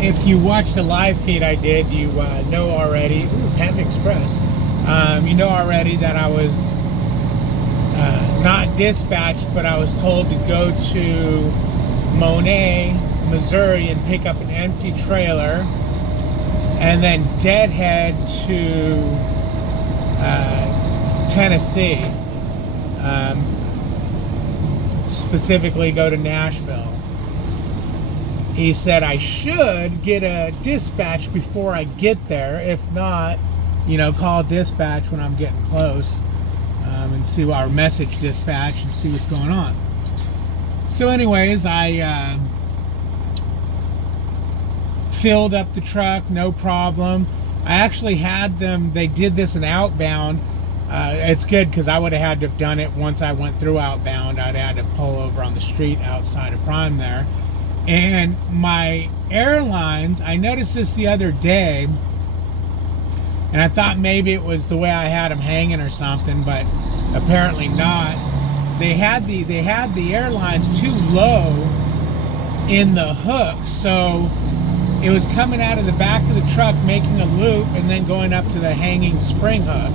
if you watched the live feed I did, you know already. Ooh, Panda Express. You know already that I was not dispatched, but I was told to go to Monet, Missouri, and pick up an empty trailer, and then deadhead to Tennessee. Specifically, go to Nashville. He said I should get a dispatch before I get there. If not, you know, call dispatch when I'm getting close, and see our message dispatch and see what's going on. So anyways, I filled up the truck, no problem. I actually had them, they did this in outbound. It's good because I would have had to have done it once I went through outbound. I'd had to pull over on the street outside of Prime there. And my airlines, I noticed this the other day, and I thought maybe it was the way I had them hanging or something, but apparently not. They had the airlines too low in the hook, so it was coming out of the back of the truck, making a loop, and then going up to the hanging spring hook.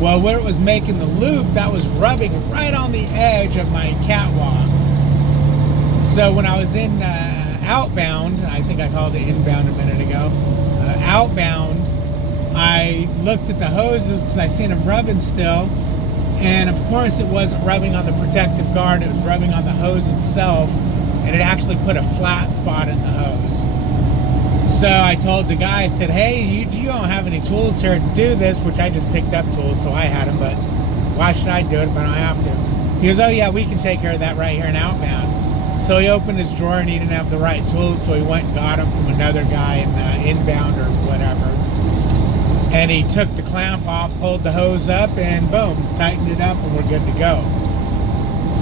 Well, where it was making the loop, that was rubbing right on the edge of my catwalk. So when I was in outbound, I think I called it inbound a minute ago, outbound, I looked at the hoses because I seen them rubbing still, and of course it wasn't rubbing on the protective guard, it was rubbing on the hose itself, and it actually put a flat spot in the hose. So I told the guy, I said, hey, you don't have any tools here to do this, which I just picked up tools, so I had them, but why should I do it if I don't have to? He goes, oh yeah, we can take care of that right here in outbound. So he opened his drawer and he didn't have the right tools, so he went and got them from another guy in inbound or whatever. And he took the clamp off, pulled the hose up, and boom, tightened it up, and we're good to go.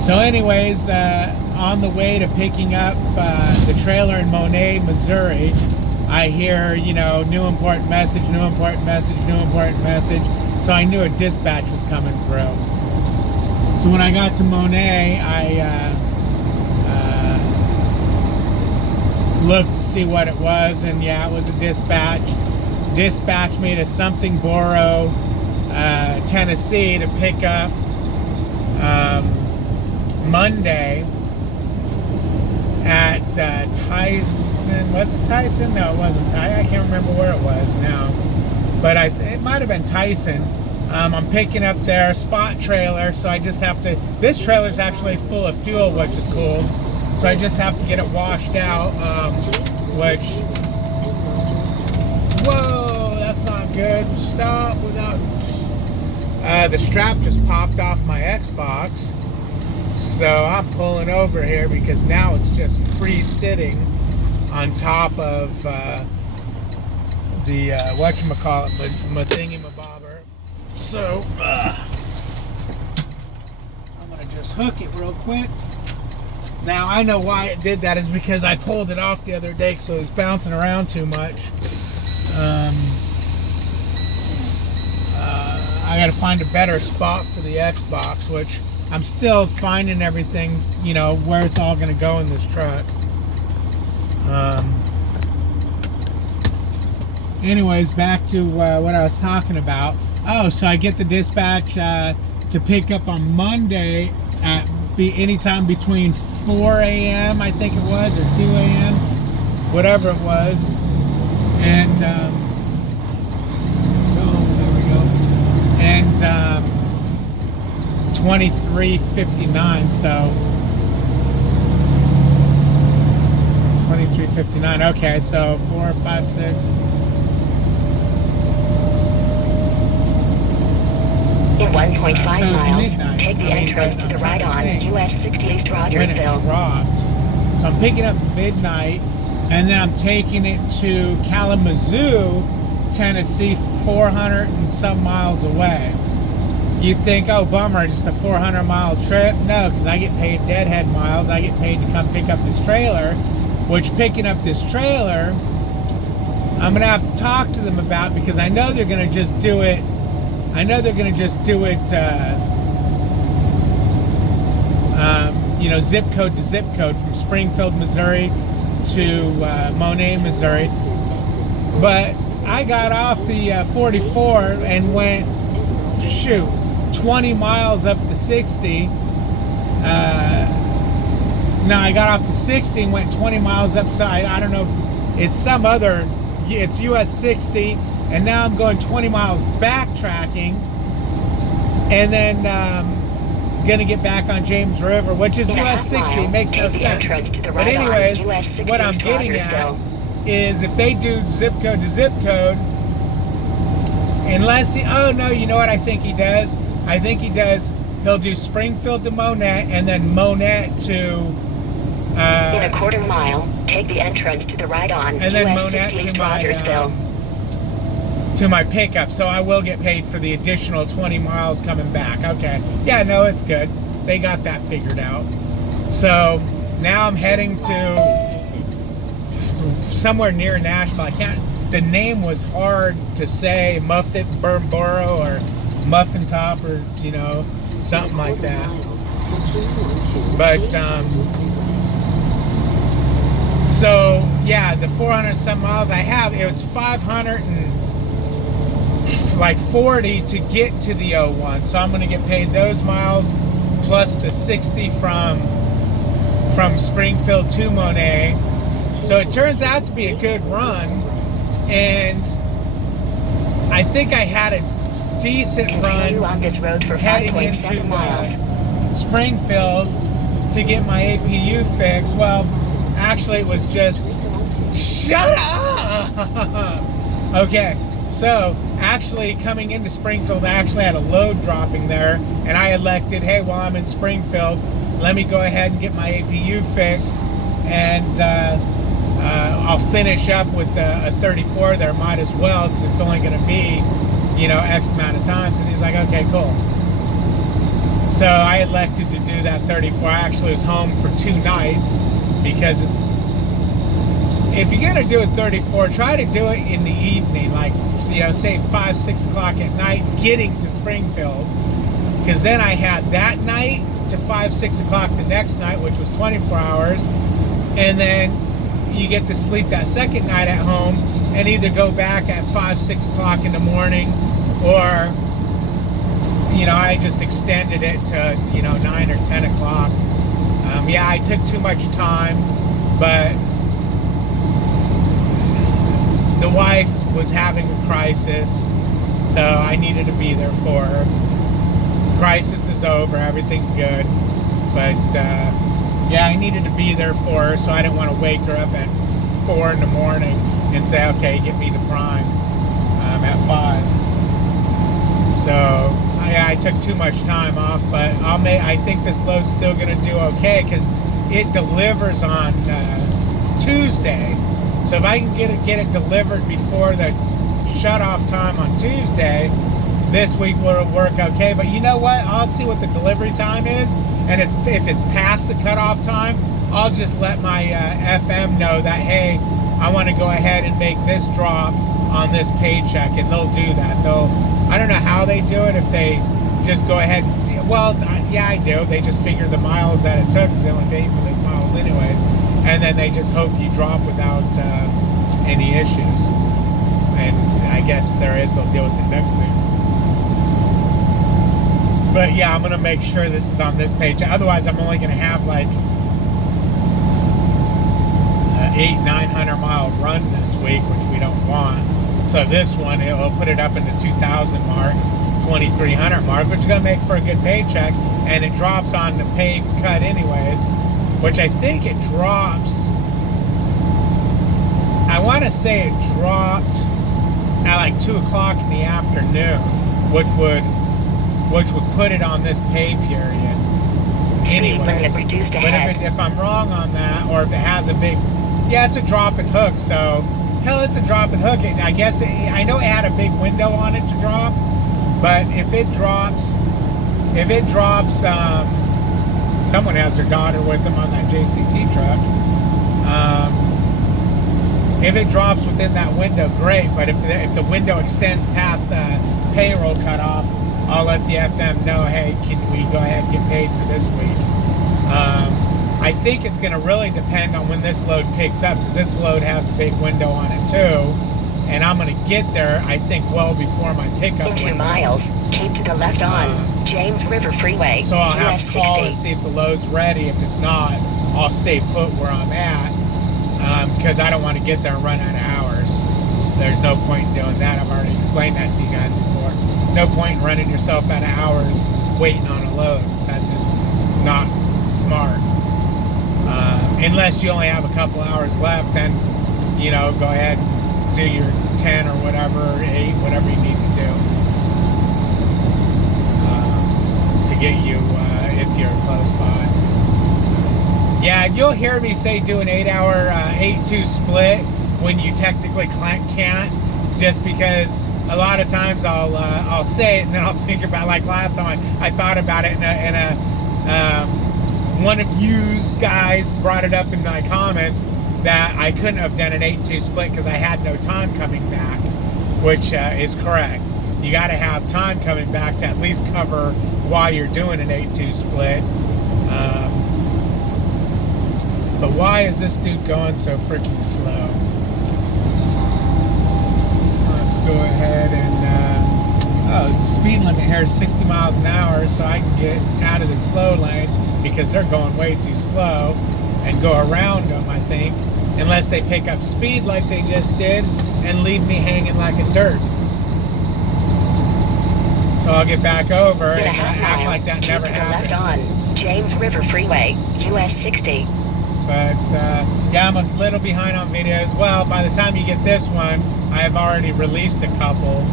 So anyways, on the way to picking up the trailer in Monet, Missouri, I hear, you know, new important message, new important message, new important message. So I knew a dispatch was coming through. So when I got to Monet, I looked to see what it was, and yeah, it was a dispatch. Dispatched me to Something Borough, Tennessee, to pick up Monday at Tyson. Was it Tyson? No, it wasn't Tyson. I can't remember where it was now, but it might have been Tyson. I'm picking up their spot trailer, so I just have to, this trailer's actually full of fuel, which is cool. So I just have to get it washed out, which, whoa, that's not good. Stop without, the strap just popped off my Xbox. So I'm pulling over here because now it's just free sitting on top of the, whatchamacallit, my thingy-mabobber. So, I'm gonna just hook it real quick. Now, I know why it did that is because I pulled it off the other day, so it was bouncing around too much. I gotta find a better spot for the Xbox, which I'm still finding everything, you know, where it's all gonna go in this truck. Anyways, back to what I was talking about. Oh, so I get the dispatch to pick up on Monday at anytime between 4 a.m. I think it was, or 2 a.m., whatever it was, and there we go, and 23:59. So 23:59. Okay, so 4, 5, 6. In 1.5 miles, midnight, take the entrance to the right on US 60 East Rogersville. Dropped. So I'm picking up midnight, and then I'm taking it to Kalamazoo, Tennessee, 400 and some miles away. You think, oh, bummer, just a 400-mile trip? No, because I get paid deadhead miles. I get paid to come pick up this trailer, which picking up this trailer, I'm going to have to talk to them about, because I know they're going to just do it. I know they're going to just do it, you know, zip code to zip code from Springfield, Missouri to Monet, Missouri. But I got off the 44 and went, 20 miles up to 60. No, I got off the 60 and went 20 miles upside. I don't know if it's some other, it's US 60. And now I'm going 20 miles backtracking. And then going to get back on James River, which is US 60. It makes no sense. But anyways, what I'm getting at is if they do zip code to zip code, unless he, oh no, you know what I think he does? I think he does, he'll do Springfield to Monette and then Monette to... in a quarter mile, take the entrance to the right on US 60 East Rogersville. To my pickup, so I will get paid for the additional 20 miles coming back. Okay, yeah, no, it's good. They got that figured out. So now I'm heading to somewhere near Nashville. I can't, the name was hard to say, Muffet Borough or Muffin Top or, you know, something like that. But, so yeah, the 400 some miles I have, it's 540 to get to the 01. So I'm going to get paid those miles plus the 60 from Springfield to Monet. So it turns out to be a good run, and I think I had a decent Continue run on this road for heading 5.7 into miles. Springfield to get my APU fixed. Well, actually it was just, shut up! Okay, so actually coming into Springfield, I actually had a load dropping there, and I elected, hey, while I'm in Springfield, let me go ahead and get my APU fixed, and I'll finish up with a 34 there, might as well, because it's only going to be, you know, X amount of times. And he's like, okay, cool. So I elected to do that 34. I actually was home for 2 nights, because if you're going to do a 34, try to do it in the evening, like, you know, say 5, 6 o'clock at night, getting to Springfield, because then I had that night to 5, 6 o'clock the next night, which was 24 hours, and then you get to sleep that second night at home and either go back at 5, 6 o'clock in the morning, or, you know, I just extended it to, you know, 9 or 10 o'clock. Yeah, I took too much time, but the wife was having a crisis, so I needed to be there for her. Crisis is over, everything's good, but yeah, I needed to be there for her, so I didn't want to wake her up at 4 in the morning and say, okay, get me to Prime at 5. So I took too much time off, but I think this load's still going to do okay, because it delivers on Tuesday. So if I can get it delivered before the shut-off time on Tuesday, this week will work okay. But you know what? I'll see what the delivery time is, and if it's past the cutoff time, I'll just let my FM know that, hey, I want to go ahead and make this drop on this paycheck, and they'll do that. I don't know how they do it, if they just go ahead and, well, yeah, I do. They just figure the miles that it took, because they only pay for those miles anyways, and then they just hope you drop without any issues. And I guess if there is, they'll deal with it next week. But yeah, I'm going to make sure this is on this page. Otherwise, I'm only going to have like 800-900 mile run this week, which we don't want. So this one, it'll put it up in the 2,000 mark, 2,300 mark, which is going to make for a good paycheck. And it drops on the pay cut anyways, which I think it drops. I want to say it dropped at like 2 o'clock in the afternoon, which would put it on this pay period. Anyways, but if I'm wrong on that, or if it has a big, yeah, it's a drop and hook. So hell, it's a drop and hook. I guess I know it had a big window on it to drop, but if it drops, someone has their daughter with them on that JCT truck. If it drops within that window, great. But if the window extends past the payroll cutoff, I'll let the FM know, hey, can we go ahead and get paid for this week? I think it's going to really depend on when this load picks up, because this load has a big window on it too. And I'm going to get there, I think, well before my pickup. In 2 miles, keep to the left on James River Freeway. So I'll have US to call 60. and see if the load's ready. If it's not, I'll stay put where I'm at, because I don't want to get there and run out of hours. There's no point in doing that. I've already explained that to you guys before. No point in running yourself out of hours waiting on a load. That's just not smart. Unless you only have a couple hours left, then, you know, go ahead and do your 10 or whatever, or 8, whatever you need to do to get you, if you're close by. Yeah, you'll hear me say do an 8-hour 8-2 split when you technically can't, just because a lot of times I'll say it and then I'll think about, like last time I thought about it, one of you guys brought it up in my comments that I couldn't have done an 8-2 split because I had no time coming back, which is correct. You got to have time coming back to at least cover while you're doing an 8-2 split. But why is this dude going so freaking slow? Let's go ahead and the speed limit here is 60 miles an hour, so I can get out of the slow lane because they're going way too slow, and go around them, I think, unless they pick up speed like they just did and leave me hanging like a dirt. So I'll get back over and act like that never happened. Left on James River Freeway, US 60. But yeah, I'm a little behind on videos. Well, by the time you get this one, I have already released a couple.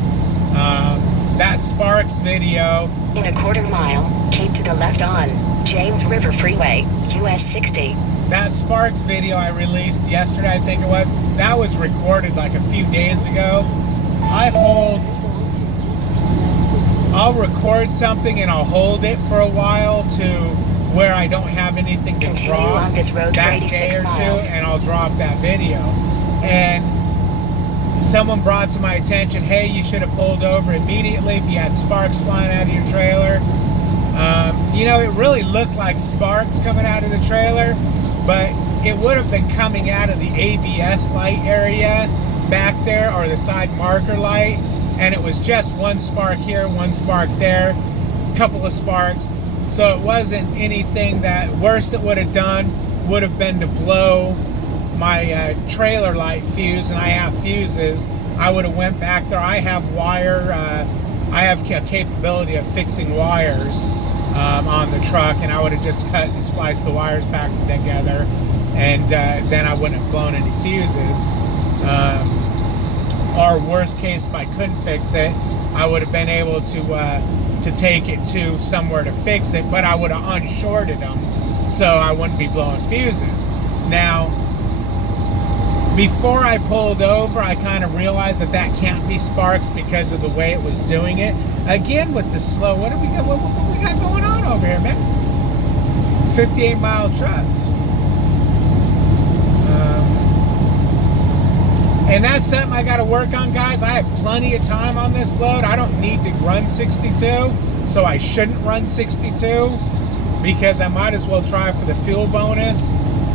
That Sparks video. In a 1/4 mile, keep to the left on James River Freeway, US 60. That Sparks video I released yesterday, I think it was, that was recorded like a few days ago. I'll record something and I'll hold it for a while to where I don't have anything to Continue drop on this road that for 86 day or miles. two, and I'll drop that video. And someone brought to my attention, hey, you should have pulled over immediately if you had sparks flying out of your trailer. You know, it really looked like sparks coming out of the trailer, but it would have been coming out of the ABS light area back there, or the side marker light, and it was just one spark here, one spark there, a couple of sparks. So it wasn't anything that, worst it would have done would have been to blow my trailer light fuse, and I have fuses. I would have went back there. I have wire, I have a capability of fixing wires on the truck, and I would have just cut and spliced the wires back together, and then I wouldn't have blown any fuses. Or worst case, if I couldn't fix it, I would have been able to take it to somewhere to fix it, but I would have unshorted them so I wouldn't be blowing fuses. Now, before I pulled over, I kind of realized that that can't be sparks because of the way it was doing it. Again, with the slow, what do we got? What we got going on over here, man? 58-mile trucks. And that's something I got to work on, guys. I have plenty of time on this load. I don't need to run 62, so I shouldn't run 62, because I might as well try for the fuel bonus,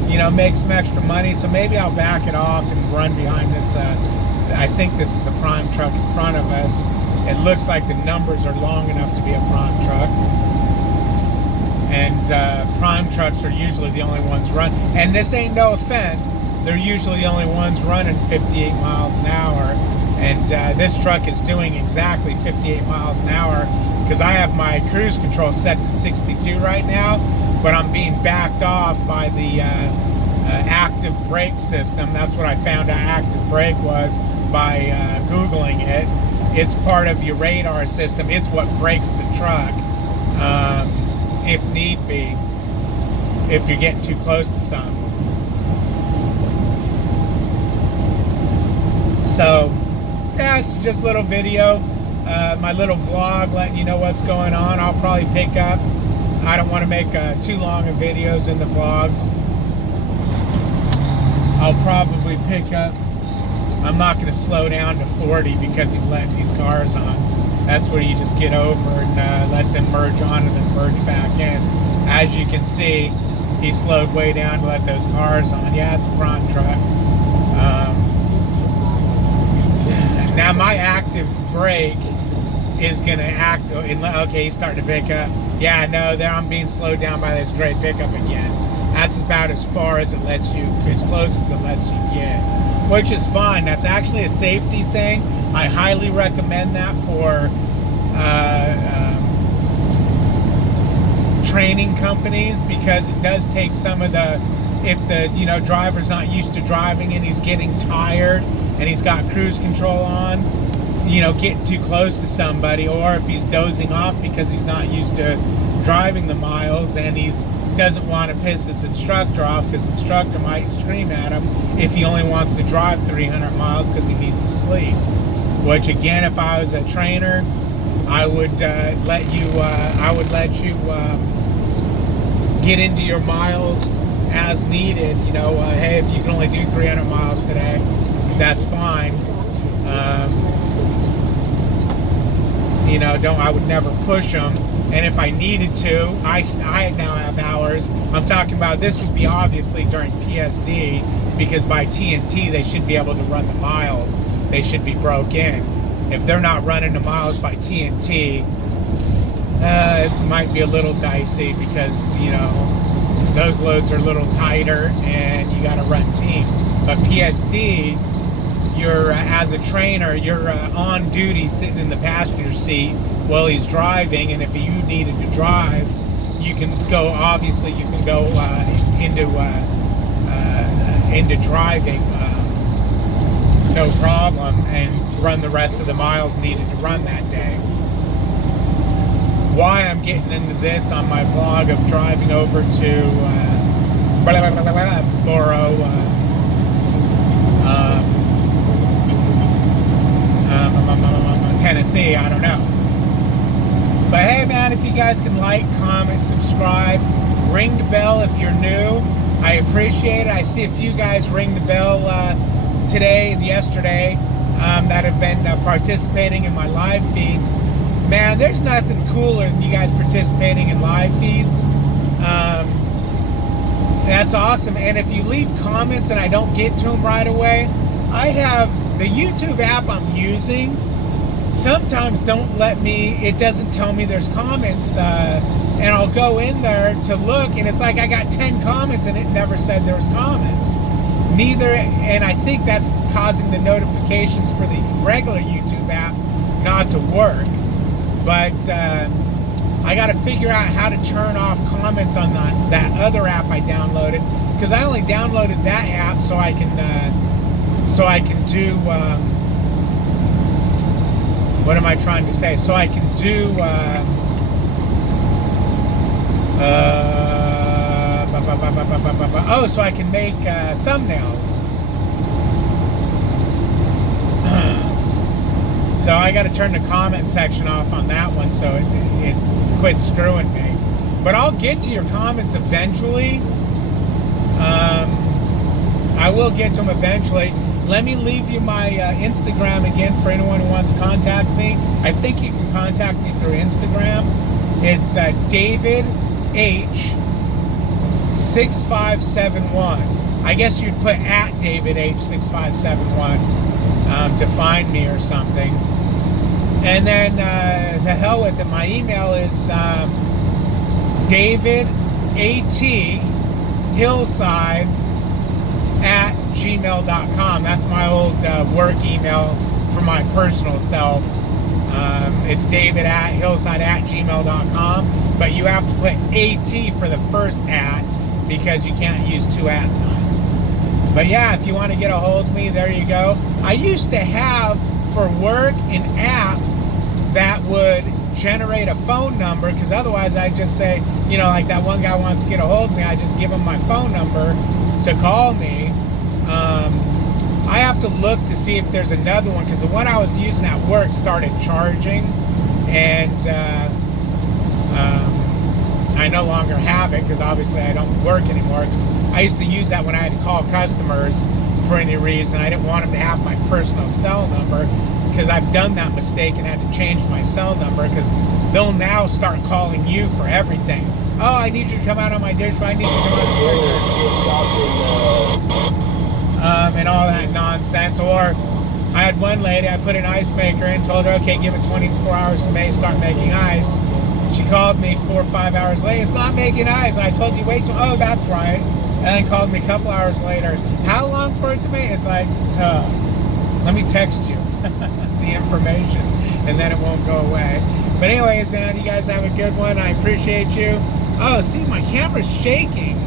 you know, make some extra money. So maybe I'll back it off and run behind this. I think this is a prime truck in front of us. It looks like the numbers are long enough to be a prime truck. And prime trucks are usually the only ones run. And this ain't no offense. They're usually the only ones running 58 miles an hour. And this truck is doing exactly 58 miles an hour, because I have my cruise control set to 62 right now, but I'm being backed off by the active brake system. That's what I found out active brake was by Googling it. It's part of your radar system. It's what brakes the truck, if need be, if you're getting too close to something. So, yeah, it's just a little video, my little vlog letting you know what's going on. I'll probably pick up. I don't want to make too long of videos in the vlogs. I'll probably pick up. I'm not going to slow down to 40 because he's letting these cars on. That's where you just get over and let them merge on and then merge back in. As you can see, he slowed way down to let those cars on. Yeah, it's a prawn truck. Now my active brake is going to act. Okay, he's starting to pick up. Yeah, no, there I'm being slowed down by this gray pickup again. That's about as far as it lets you, as close as it lets you get, which is fine. That's actually a safety thing. I highly recommend that for training companies, because it does take some of the, if the driver's not used to driving and he's getting tired and he's got cruise control on, getting too close to somebody, or if he's dozing off because he's not used to driving the miles and he's doesn't want to piss his instructor off, because the instructor might scream at him if he only wants to drive 300 miles because he needs to sleep. Which again, if I was a trainer, I would let you get into your miles as needed. Hey, if you can only do 300 miles today, that's fine. I would never push them. And if I needed to, I now have hours. I'm talking about this would be obviously during PSD, because by TNT they should be able to run the miles. They should be broke in. If they're not running the miles by TNT, it might be a little dicey, because those loads are a little tighter and you got to run team. But PSD, you're as a trainer, you're on duty, sitting in the passenger seat while he's driving, and if you needed to drive, you can go. Obviously, you can go into driving, no problem, and run the rest of the miles needed to run that day. Why I'm getting into this on my vlog of driving over to Boro, Tennessee, I don't know. But hey man, if you guys can like, comment, subscribe, ring the bell if you're new, I appreciate it. I see a few guys ring the bell today and yesterday that have been participating in my live feeds. Man, there's nothing cooler than you guys participating in live feeds. That's awesome. And if you leave comments and I don't get to them right away, I have the YouTube app I'm using. Sometimes don't let me, it doesn't tell me there's comments, and I'll go in there to look, and it's like I got 10 comments and it never said there was comments. And I think that's causing the notifications for the regular YouTube app not to work. But I got to figure out how to turn off comments on that other app I downloaded, because I only downloaded that app so I can do. What am I trying to say? So I can do so I can make thumbnails. So I got to turn the comment section off on that one so it quits screwing me. But I'll get to your comments eventually. I will get to them eventually. Let me leave you my Instagram again for anyone who wants to contact me. I think you can contact me through Instagram. It's David H 6571. I guess you'd put at David H 6571 to find me or something. And then to hell with it. My email is David AT Hillside at gmail.com. That's my old work email for my personal self. It's David at Hillside at gmail.com, but you have to put AT for the first at, because you can't use two at signs. But yeah, if you want to get a hold of me, there you go. I used to have for work an app that would generate a phone number, because otherwise I just say, like that one guy wants to get a hold of me, I just give him my phone number to call me. I have to look to see if there's another one, because the one I was using at work started charging, and I no longer have it, because obviously I don't work anymore. Cause I used to use that when I had to call customers for any reason. I didn't want them to have my personal cell number, because I've done that mistake and had to change my cell number, because they'll now start calling you for everything. oh, I need you to come out on my dishwasher. I need you to come out on the refrigerator. And all that nonsense. Or I had one lady, I put an ice maker in, told her, okay, give it 24 hours to start making ice. She called me 4 or 5 hours later. It's not making ice. I told you wait till, oh, that's right. And then called me a couple hours later. How long for it to make? It's like, let me text you the information, and then it won't go away. But anyways, man, you guys have a good one. I appreciate you. Oh, see, my camera's shaking.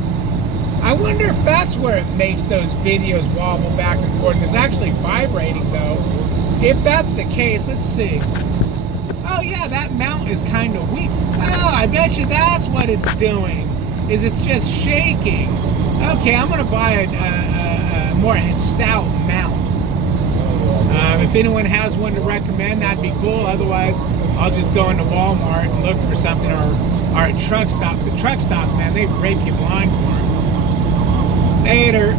I wonder if that's where it makes those videos wobble back and forth. It's actually vibrating, though. If that's the case, let's see. Oh, yeah, that mount is kind of weak. Oh, I bet you that's what it's doing, is it's just shaking. Okay, I'm going to buy a more stout mount. If anyone has one to recommend, that'd be cool. Otherwise, I'll just go into Walmart and look for something, or at truck stop. The truck stops, man, they rape you blind for them. Later.